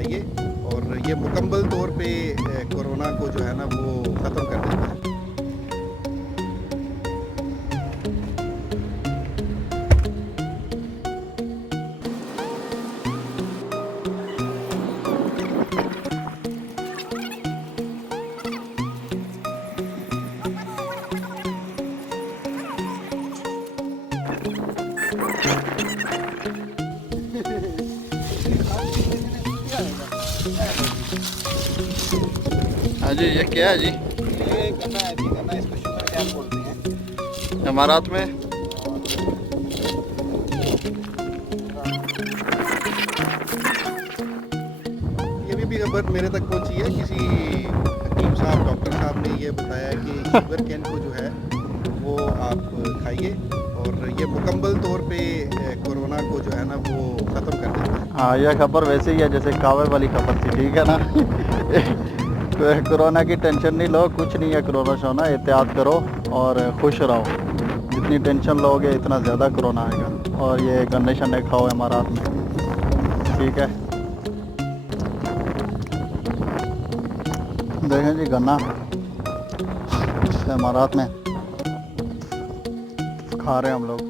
खाइए और ये मुकम्मल तौर पे कोरोना को जो है ना वो ख़त्म कर देता है। हाँ जी, ये क्या है जी? ये गन्ना है जी, गन्ना इसको शुगर कैन बोलते हैं। इमारात में ये भी खबर मेरे तक पहुंची है, किसी हकीम साहब डॉक्टर साहब ने ये बताया कि शुगर कैन को जो है वो आप खाइए और ये मुकम्मल तौर पे कोरोना को जो है ना वो ख़त्म कर देता है। हाँ, यह खबर वैसे ही है जैसे कावे वाली खबर थी, ठीक है ना। कोरोना की टेंशन नहीं लो, कुछ नहीं है कोरोना शोना, एहतियात करो और खुश रहो। जितनी टेंशन लोगे इतना ज़्यादा कोरोना आएगा। और ये गन्ने शन्ने खाओ इमारात में, ठीक है। देखें जी गन्ना इमारात में खा रहे हैं हम लोग।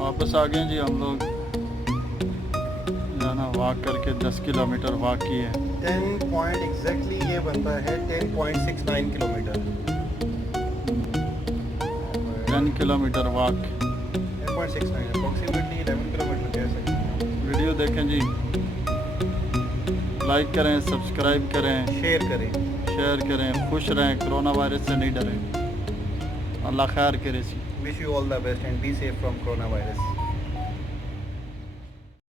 वापस आ गए जी हम लोग, जो है ना वॉक करके 10 किलोमीटर वॉक किए। 10 पॉइंट एग्जैक्टली ये बनता है 10.69 kilometre. 10 kilometre walk. 10.69 approximately 11 kilometre कह सकते हैं। वीडियो देखें जी, लाइक करें, सब्सक्राइब करें, शेयर करें, खुश रहें, कोरोना वायरस से नहीं डरें। अल्लाह खैर करे। Wish you all the best and be safe from coronavirus.